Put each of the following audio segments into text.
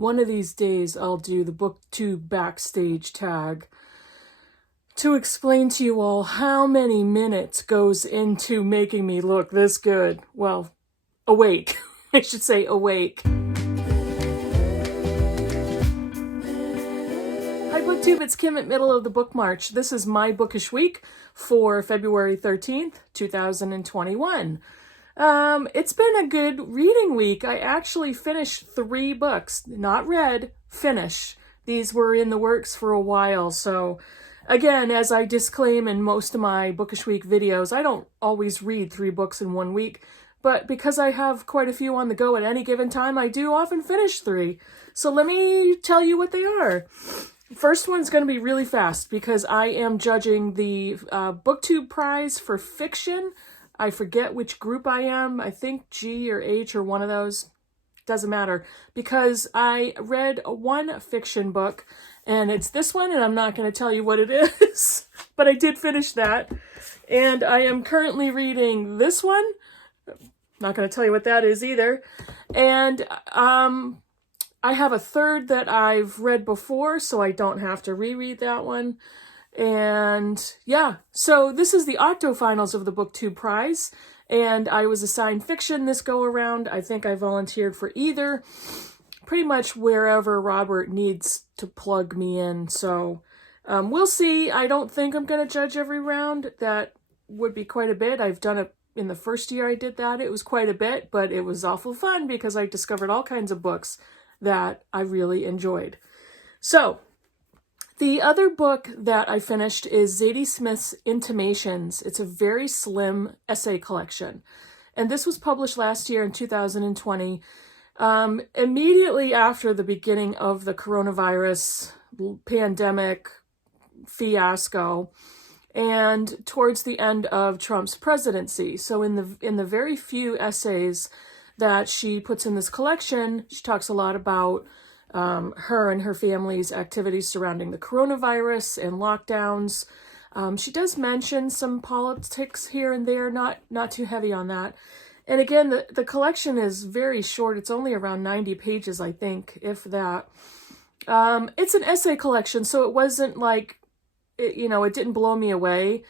One of these days I'll do the Booktube backstage tag to explain to you all how many minutes goes into making me look this good. Well, awake. I should say awake. Hi Booktube, it's Kim at middle of the book march. This is my bookish week for February 13th, 2021. It's been a good reading week. I actually finished 3 books, not read, finish. These were in the works for a while, so again, as I disclaim in most of my bookish week videos, I don't always read 3 books in one week, but because I have quite a few on the go at any given time, I do often finish 3. So let me tell you what they are. First one's going to be really fast because I am judging the Booktube Prize for fiction. I forget which group I am. I think G or H or one of those. Doesn't matter. Because I read one fiction book, and it's this one, and I'm not going to tell you what it is. But I did finish that. And I am currently reading this one. Not going to tell you what that is either. And I have a third that I've read before, so I don't have to reread that one. And yeah, so this is the octo-finals of the Booktube Prize, and I was assigned fiction this go-around. I think I volunteered for either, pretty much wherever Robert needs to plug me in. So we'll see. I don't think I'm going to judge every round. That would be quite a bit. I've done it in the first year I did that. It was quite a bit, but it was awful fun because I discovered all kinds of books that I really enjoyed. So the other book that I finished is Zadie Smith's Intimations. It's a very slim essay collection. And this was published last year in 2020, immediately after the beginning of the coronavirus pandemic fiasco and towards the end of Trump's presidency. So in the very few essays that she puts in this collection, she talks a lot about her and her family's activities surrounding the coronavirus and lockdowns. She does mention some politics here and there, not too heavy on that. And again, the collection is very short. It's only around 90 pages, I think, if that. It's an essay collection, so it wasn't like, it didn't blow me away.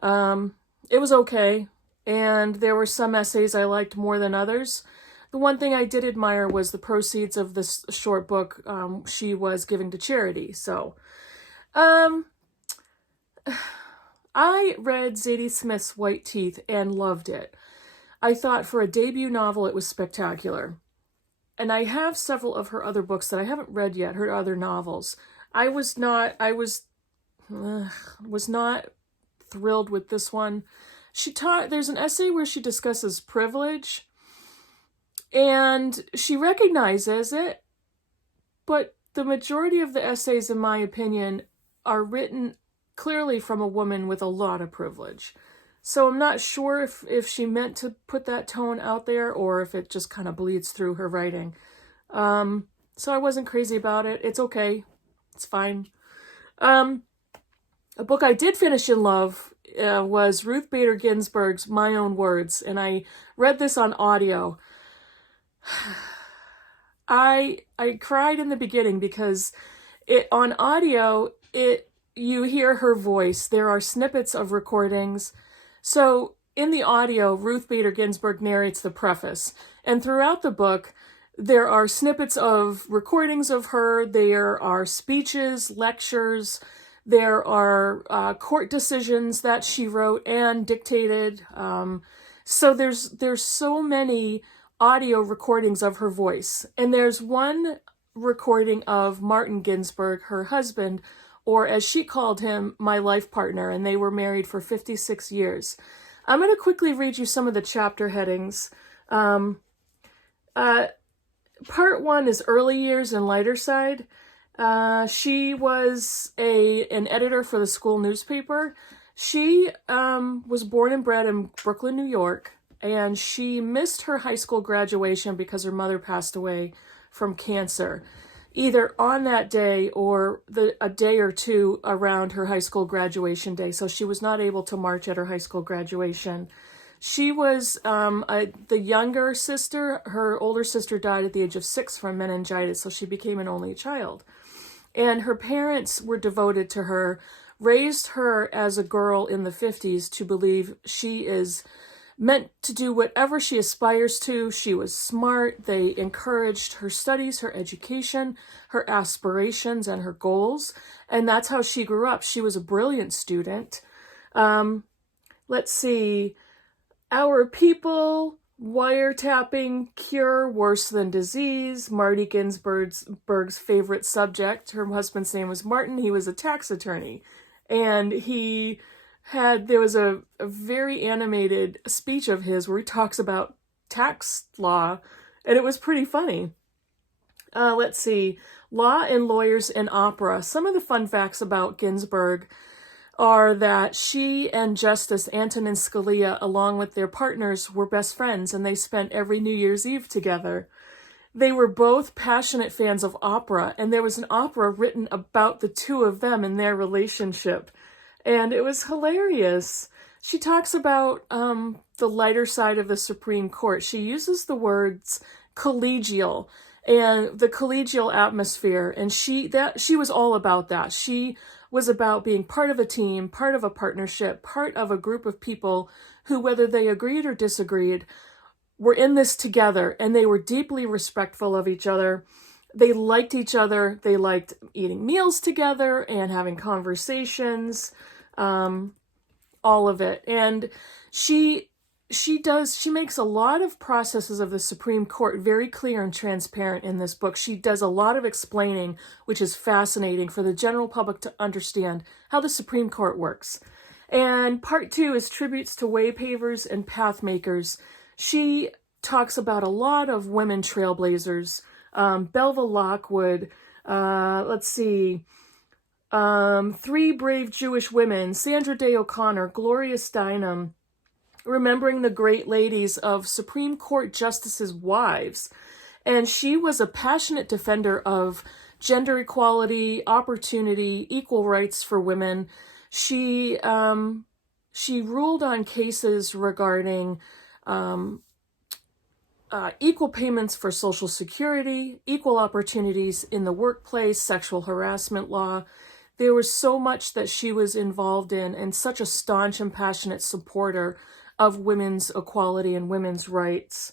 It was okay. And there were some essays I liked more than others. The one thing I did admire was the proceeds of this short book she was giving to charity. So, I read Zadie Smith's White Teeth and loved it. I thought for a debut novel it was spectacular. And I have several of her other books that I haven't read yet, her other novels. I was not thrilled with this one. There's an essay where she discusses privilege, and she recognizes it, but the majority of the essays, in my opinion, are written clearly from a woman with a lot of privilege. So I'm not sure if she meant to put that tone out there or if it just kind of bleeds through her writing. So I wasn't crazy about it. It's okay. It's fine. A book I did finish in love was Ruth Bader Ginsburg's My Own Words, and I read this on audio. I cried in the beginning because on audio you hear her voice. There are snippets of recordings. So in the audio, Ruth Bader Ginsburg narrates the preface, and throughout the book there are snippets of recordings of her. There are speeches, lectures. There are court decisions that she wrote and dictated. So there's so many audio recordings of her voice. And there's one recording of Martin Ginsburg, her husband, or as she called him, my life partner, and they were married for 56 years. I'm going to quickly read you some of the chapter headings. Part 1 is Early Years and Lighter Side. She was an editor for the school newspaper. She was born and bred in Brooklyn, New York, and she missed her high school graduation because her mother passed away from cancer, either on that day or a day or two around her high school graduation day. So she was not able to march at her high school graduation. She was the younger sister. Her older sister died at the age of 6 from meningitis, so she became an only child. And her parents were devoted to her, raised her as a girl in the 50s to believe she is meant to do whatever she aspires to. She was smart. They encouraged her studies, her education, her aspirations, and her goals. And that's how she grew up. She was a brilliant student. Let's see. Our People, Wiretapping, Cure Worse Than Disease, Marty Ginsburg's favorite subject. Her husband's name was Martin. He was a tax attorney. And there was a very animated speech of his where he talks about tax law, and it was pretty funny. Let's see. Law and Lawyers in Opera. Some of the fun facts about Ginsburg are that she and Justice Antonin Scalia, along with their partners, were best friends, and they spent every New Year's Eve together. They were both passionate fans of opera, and there was an opera written about the two of them and their relationship, and it was hilarious. She talks about the lighter side of the Supreme Court. She uses the words collegial and the collegial atmosphere, and she was all about that. She was about being part of a team, part of a partnership, part of a group of people who, whether they agreed or disagreed, were in this together, and they were deeply respectful of each other. They liked each other. They liked eating meals together and having conversations, all of it. And she makes a lot of processes of the Supreme Court very clear and transparent in this book. She does a lot of explaining, which is fascinating for the general public to understand how the Supreme Court works. And part 2 is tributes to waypavers and pathmakers. She talks about a lot of women trailblazers. Belva Lockwood, let's see, 3 brave Jewish women, Sandra Day O'Connor, Gloria Steinem, remembering the great ladies of Supreme Court justices' wives. And she was a passionate defender of gender equality, opportunity, equal rights for women. She ruled on cases regarding equal payments for Social Security, equal opportunities in the workplace, sexual harassment law. There was so much that she was involved in, and such a staunch and passionate supporter of women's equality and women's rights.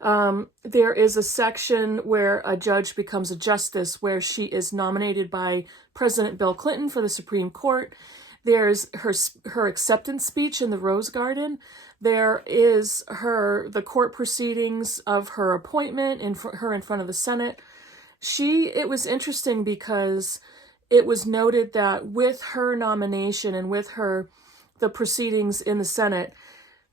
There is a section where a judge becomes a justice, where she is nominated by President Bill Clinton for the Supreme Court. There's her acceptance speech in the Rose Garden. There is the court proceedings of her appointment in front of the Senate. It was interesting because it was noted that with her nomination and with the proceedings in the Senate,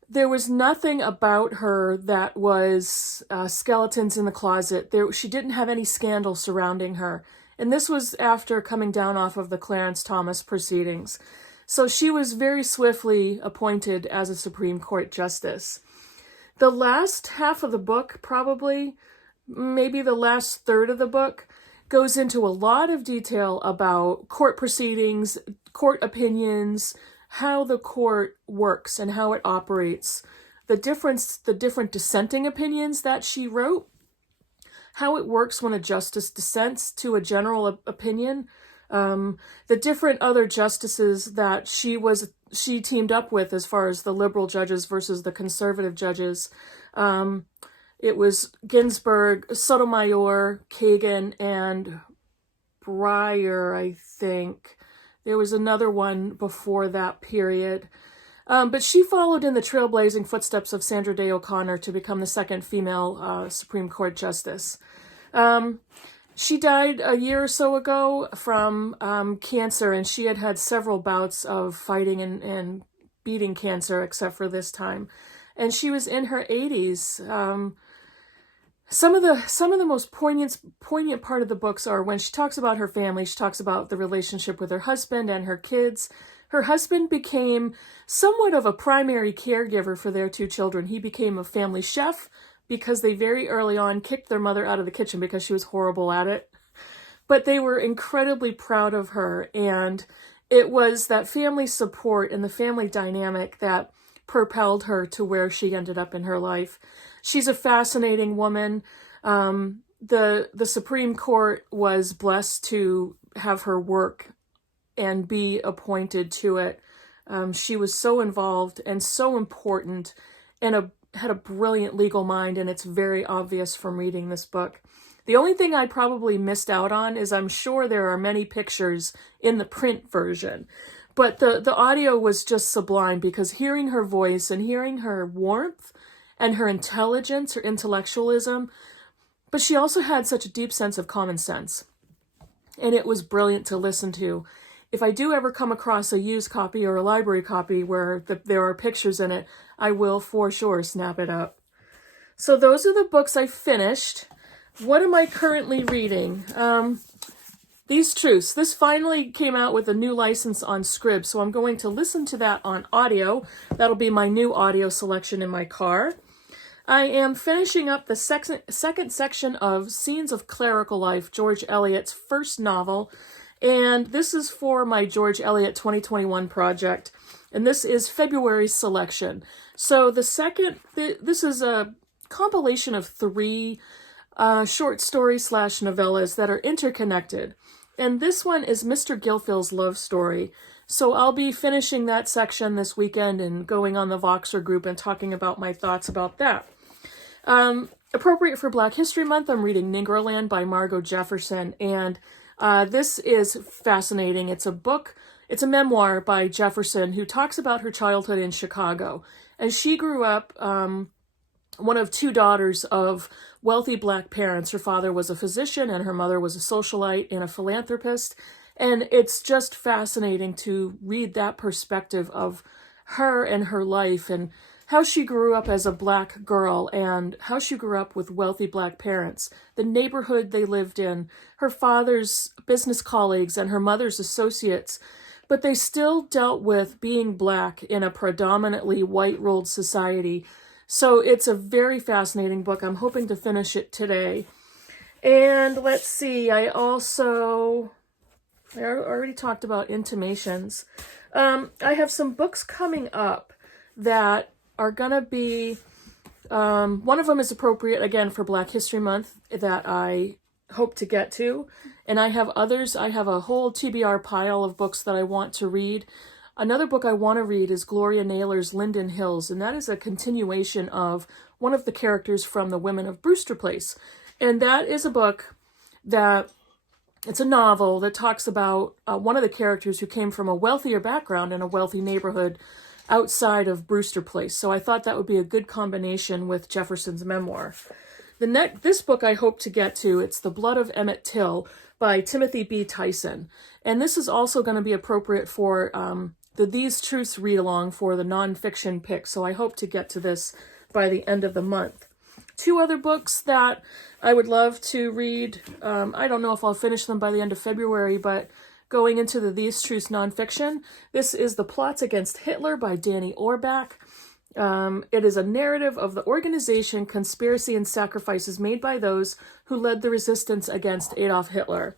there was nothing about her that was skeletons in the closet. She didn't have any scandal surrounding her. And this was after coming down off of the Clarence Thomas proceedings. So she was very swiftly appointed as a Supreme Court justice. The last half of the book, probably, maybe the last third of the book, goes into a lot of detail about court proceedings, court opinions, how the court works and how it operates, the different dissenting opinions that she wrote, how it works when a justice dissents to a general opinion, the different other justices that she teamed up with as far as the liberal judges versus the conservative judges. It was Ginsburg, Sotomayor, Kagan, and Breyer, I think. There was another one before that period. But she followed in the trailblazing footsteps of Sandra Day O'Connor to become the second female Supreme Court justice. She died a year or so ago from cancer, and she had several bouts of fighting and beating cancer, except for this time. And she was in her 80s. Some of the most poignant part of the books are when she talks about her family. She talks about the relationship with her husband and her kids. Her husband became somewhat of a primary caregiver for their 2 children. He became a family chef because they very early on kicked their mother out of the kitchen because she was horrible at it. But they were incredibly proud of her, and it was that family support and the family dynamic that propelled her to where she ended up in her life. She's a fascinating woman. The Supreme Court was blessed to have her work and be appointed to it. She was so involved and so important, and had a brilliant legal mind, and it's very obvious from reading this book. The only thing I probably missed out on is I'm sure there are many pictures in the print version, but the audio was just sublime, because hearing her voice and hearing her warmth and her intelligence, her intellectualism, but she also had such a deep sense of common sense, and it was brilliant to listen to. If I do ever come across a used copy or a library copy where there are pictures in it, I will for sure snap it up. So those are the books I finished. What am I currently reading? These Truths. This finally came out with a new license on Scribd, so I'm going to listen to that on audio. That'll be my new audio selection in my car. I am finishing up the second section of Scenes of Clerical Life, George Eliot's first novel. And this is for my George Eliot 2021 project. And this is February's selection. So this is a compilation of 3 short stories / novellas that are interconnected. And this one is Mr. Gilfil's love story. So I'll be finishing that section this weekend and going on the Voxer group and talking about my thoughts about that. Appropriate for Black History Month, I'm reading Negroland by Margot Jefferson, and this is fascinating. It's a memoir by Jefferson who talks about her childhood in Chicago. And she grew up one of 2 daughters of wealthy Black parents. Her father was a physician and her mother was a socialite and a philanthropist. And it's just fascinating to read that perspective of her and her life, and how she grew up as a Black girl and how she grew up with wealthy Black parents, the neighborhood they lived in, her father's business colleagues and her mother's associates, but they still dealt with being Black in a predominantly white-ruled society. So it's a very fascinating book. I'm hoping to finish it today. And let's see, I already talked about Intimations. I have some books coming up that are gonna be, one of them is appropriate, again, for Black History Month that I hope to get to. And I have others. I have a whole TBR pile of books that I want to read. Another book I want to read is Gloria Naylor's Linden Hills, and that is a continuation of one of the characters from The Women of Brewster Place. And that is a book it's a novel that talks about one of the characters who came from a wealthier background in a wealthy neighborhood outside of Brewster Place. So I thought that would be a good combination with Jefferson's memoir. This book I hope to get to, it's The Blood of Emmett Till by Timothy B. Tyson. And this is also going to be appropriate for the These Truths read-along for the nonfiction pick. So I hope to get to this by the end of the month. 2 other books that I would love to read. I don't know if I'll finish them by the end of February, but going into the These Truths nonfiction, this is The Plots Against Hitler by Danny Orbach. It is a narrative of the organization, conspiracy, and sacrifices made by those who led the resistance against Adolf Hitler.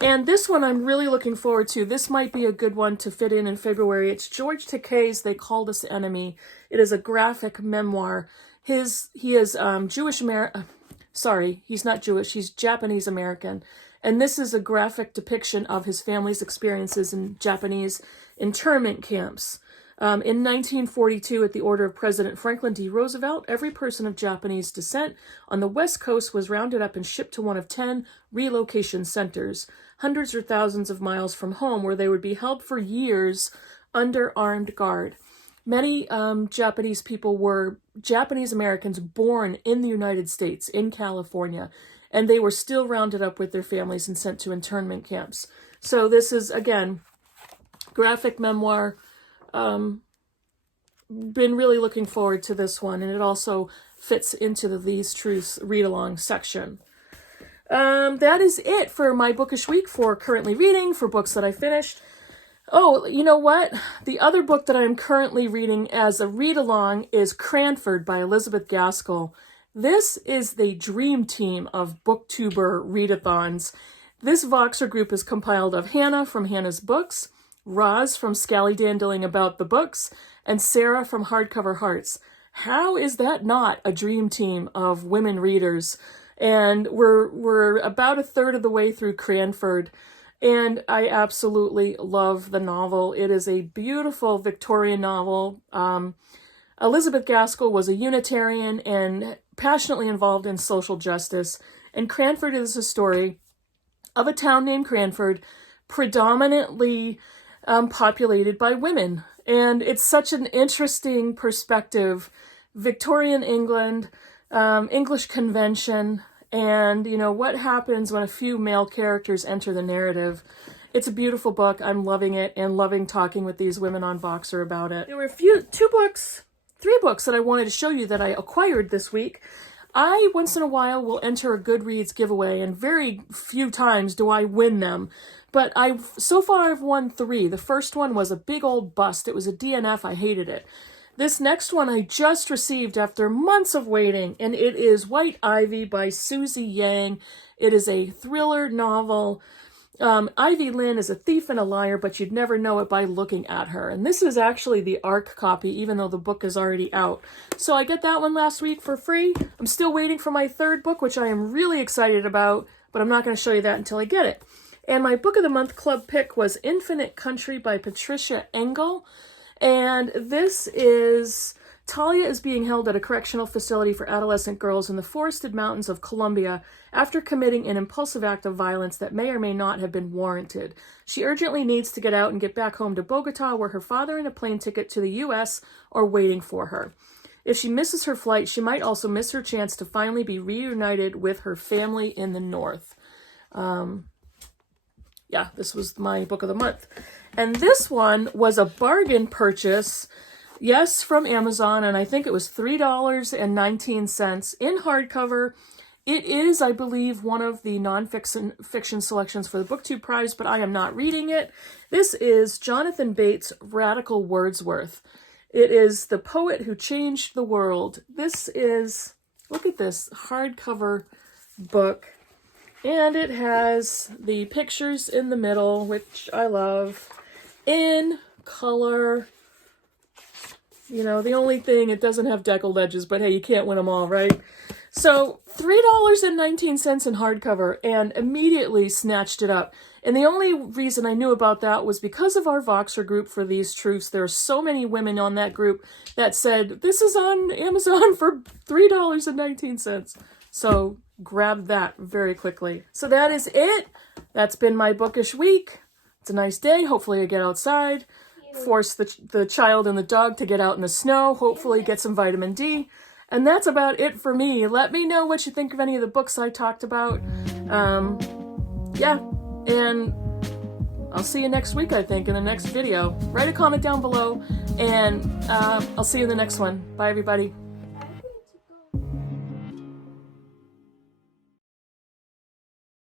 And this one I'm really looking forward to. This might be a good one to fit in February. It's George Takei's They Called Us Enemy. It is a graphic memoir. He is Jewish American. Sorry, he's not Jewish. He's Japanese American. And this is a graphic depiction of his family's experiences in Japanese internment camps. In 1942, at the order of President Franklin D. Roosevelt, every person of Japanese descent on the West Coast was rounded up and shipped to one of 10 relocation centers, hundreds or thousands of miles from home, where they would be held for years under armed guard. Many Japanese people were Japanese Americans born in the United States, in California, and they were still rounded up with their families and sent to internment camps. So this is, again, graphic memoir. Been really looking forward to this one, and it also fits into the These Truths read-along section. That is it for my bookish week for currently reading, for books that I finished. Oh, you know what? The other book that I'm currently reading as a read-along is Cranford by Elizabeth Gaskell. This is the dream team of booktuber readathons. This Voxer group is compiled of Hannah from Hannah's Books, Roz from Scallydandling About the Books, and Sarah from Hardcover Hearts. How is that not a dream team of women readers? And we're about a third of the way through Cranford, and I absolutely love the novel. It is a beautiful Victorian novel. Elizabeth Gaskell was a Unitarian and passionately involved in social justice, and Cranford is a story of a town named Cranford, predominantly populated by women. And it's such an interesting perspective. Victorian England, English convention, and, you know, what happens when a few male characters enter the narrative. It's a beautiful book. I'm loving it and loving talking with these women on Voxer about it. There were three books that I wanted to show you that I acquired this week. I, once in a while, will enter a Goodreads giveaway, and very few times do I win them. But so far I've won 3. The first one was a big old bust. It was a DNF. I hated it. This next one I just received after months of waiting, and it is White Ivy by Susie Yang. It is a thriller novel. Ivy Lynn is a thief and a liar, but you'd never know it by looking at her. And this is actually the ARC copy, even though the book is already out. So I get that one last week for free. I'm still waiting for my 3rd book, which I am really excited about, but I'm not going to show you that until I get it. And my Book of the Month Club pick was Infinite Country by Patricia Engel. And this is, Talia is being held at a correctional facility for adolescent girls in the forested mountains of Colombia after committing an impulsive act of violence that may or may not have been warranted. She urgently needs to get out and get back home to Bogota, where her father and a plane ticket to the U.S. are waiting for her. If she misses her flight, she might also miss her chance to finally be reunited with her family in the North. Yeah, this was my Book of the Month. And this one was a bargain purchase, yes, from Amazon, and I think it was $3.19 in hardcover. It is, I believe, one of the non-fiction selections for the Booktube Prize, but I am not reading it. This is Jonathan Bates' Radical Wordsworth. It is the poet who changed the world. This is, look at this hardcover book. And it has the pictures in the middle, which I love, in color. You know, the only thing, it doesn't have deckled edges, but hey, you can't win them all, right? So $3.19 in hardcover, and immediately snatched it up. And the only reason I knew about that was because of our Voxer group for these truths. There are so many women on that group that said, this is on Amazon for $3.19. So grab that very quickly. So that is it. That's been my bookish week. It's a nice day. Hopefully I get outside, force the child and the dog to get out in the snow, hopefully get some vitamin D. And that's about it for me. Let me know what you think of any of the books I talked about. Yeah, and I'll see you next week, I think, in the next video. Write a comment down below, and I'll see you in the next one. Bye, everybody.